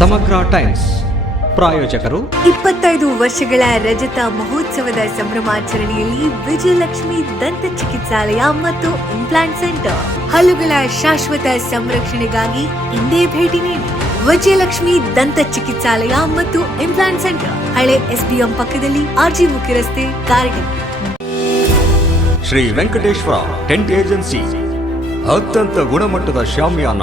ಸಮಗ್ರ ಟೈಮ್ಸ್ ಪ್ರಾಯೋಜಕರು. ಇಪ್ಪತ್ತೈದು ವರ್ಷಗಳ ರಜತ ಮಹೋತ್ಸವದ ಸಂಭ್ರಮಾಚರಣೆಯಲ್ಲಿ ವಿಜಯಲಕ್ಷ್ಮಿ ದಂತ ಚಿಕಿತ್ಸಾಲಯ ಮತ್ತು ಇಂಪ್ಲಾಂಟ್ ಸೆಂಟರ್ ಹಲ್ಲುಗಳ ಶಾಶ್ವತ ಸಂರಕ್ಷಣೆಗಾಗಿ ಇಂದೇ ಭೇಟಿ ನೀಡಿ. ವಿಜಯಲಕ್ಷ್ಮಿ ದಂತ ಚಿಕಿತ್ಸಾಲಯ ಮತ್ತು ಇಂಪ್ಲಾಂಟ್ ಸೆಂಟರ್ ಹಳೆ ಎಸ್ಬಿಎಂ ಪಕ್ಕದಲ್ಲಿ ಆರ್ಜಿ ಮುಖ್ಯ ರಸ್ತೆ ಕಾರಣ ಶ್ರೀ ವೆಂಕಟೇಶ್ವರ ಟೆಂಟ್ ಏಜೆನ್ಸಿ. ಅತ್ಯಂತ ಗುಣಮಟ್ಟದ shamiana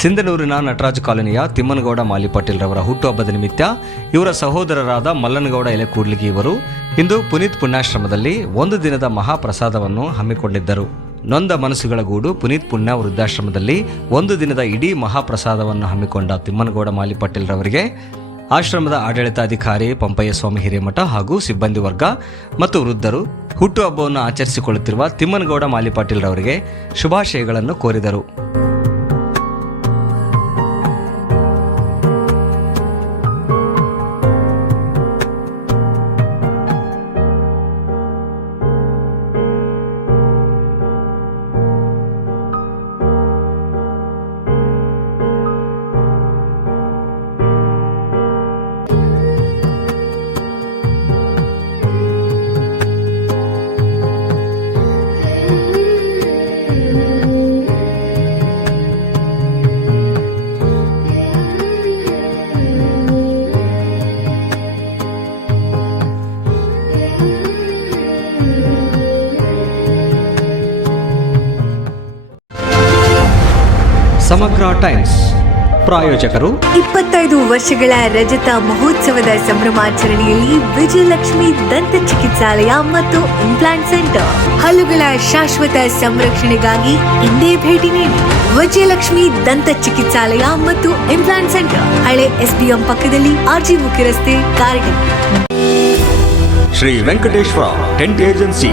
ಸಿಂಧನೂರಿನ ನಟರಾಜ್ ಕಾಲೋನಿಯ ತಿಮ್ಮನಗೌಡ ಮಾಲಿ ಪಾಟೀಲ್ ರವರ ಹುಟ್ಟುಹಬ್ಬದ ನಿಮಿತ್ತ ಇವರ ಸಹೋದರರಾದ ಮಲ್ಲನಗೌಡ ಎಲೆಕೂಡ್ಲಿಗಿ ಇವರು ಇಂದು ಪುನೀತ್ ಪುಣ್ಯಾಶ್ರಮದಲ್ಲಿ ಒಂದು ದಿನದ ಮಹಾಪ್ರಸಾದವನ್ನು ಹಮ್ಮಿಕೊಂಡಿದ್ದರು. ನೊಂದ ಮನಸ್ಸುಗಳ ಗೂಡು ಪುನೀತ್ ಪುಣ್ಯ ವೃದ್ಧಾಶ್ರಮದಲ್ಲಿ ಒಂದು ದಿನದ ಇಡೀ ಮಹಾಪ್ರಸಾದವನ್ನು ಹಮ್ಮಿಕೊಂಡ ತಿಮ್ಮನಗೌಡ ಮಾಲಿ ಪಾಟೀಲ್ ರವರಿಗೆ ಆಶ್ರಮದ ಆಡಳಿತಾಧಿಕಾರಿ ಪಂಪಯ್ಯ ಸ್ವಾಮಿ ಹಿರೇಮಠ ಹಾಗೂ ಸಿಬ್ಬಂದಿ ವರ್ಗ ಮತ್ತು ವೃದ್ಧರು ಹುಟ್ಟುಹಬ್ಬವನ್ನು ಆಚರಿಸಿಕೊಳ್ಳುತ್ತಿರುವ ತಿಮ್ಮನಗೌಡ ಮಾಲಿಪಾಟೀಲ್ರವರಿಗೆ ರವರಿಗೆ ಶುಭಾಶಯಗಳನ್ನು ಕೋರಿದರು. ಸಮಗ್ರ ಟೈಮ್ಸ್. ಪ್ರಾಯೋಜಕರು. ಇಪ್ಪತ್ತೈದು ವರ್ಷಗಳ ರಜತ ಮಹೋತ್ಸವದ ಸಂಭ್ರಮಾಚರಣೆಯಲ್ಲಿ ವಿಜಯಲಕ್ಷ್ಮಿ ದಂತ ಚಿಕಿತ್ಸಾಲಯ ಮತ್ತು ಇಂಪ್ಲಾಂಟ್ ಸೆಂಟರ್ ಹಲ್ಲುಗಳ ಶಾಶ್ವತ ಸಂರಕ್ಷಣೆಗಾಗಿ ಇಂದೇ ಭೇಟಿ ನೀಡಿ. ವಿಜಯಲಕ್ಷ್ಮಿ ದಂತ ಚಿಕಿತ್ಸಾಲಯ ಮತ್ತು ಇಂಪ್ಲಾಂಟ್ ಸೆಂಟರ್ ಹಳೆ ಎಸ್ಬಿಎಂ ಪಕ್ಕದಲ್ಲಿ ಆರ್ಜಿ ಮುಖ್ಯ ರಸ್ತೆ ಕಾರ್ಡ್ ಶ್ರೀ ವೆಂಕಟೇಶ್ವರ ಟೆಂಟ್ ಏಜೆನ್ಸಿ.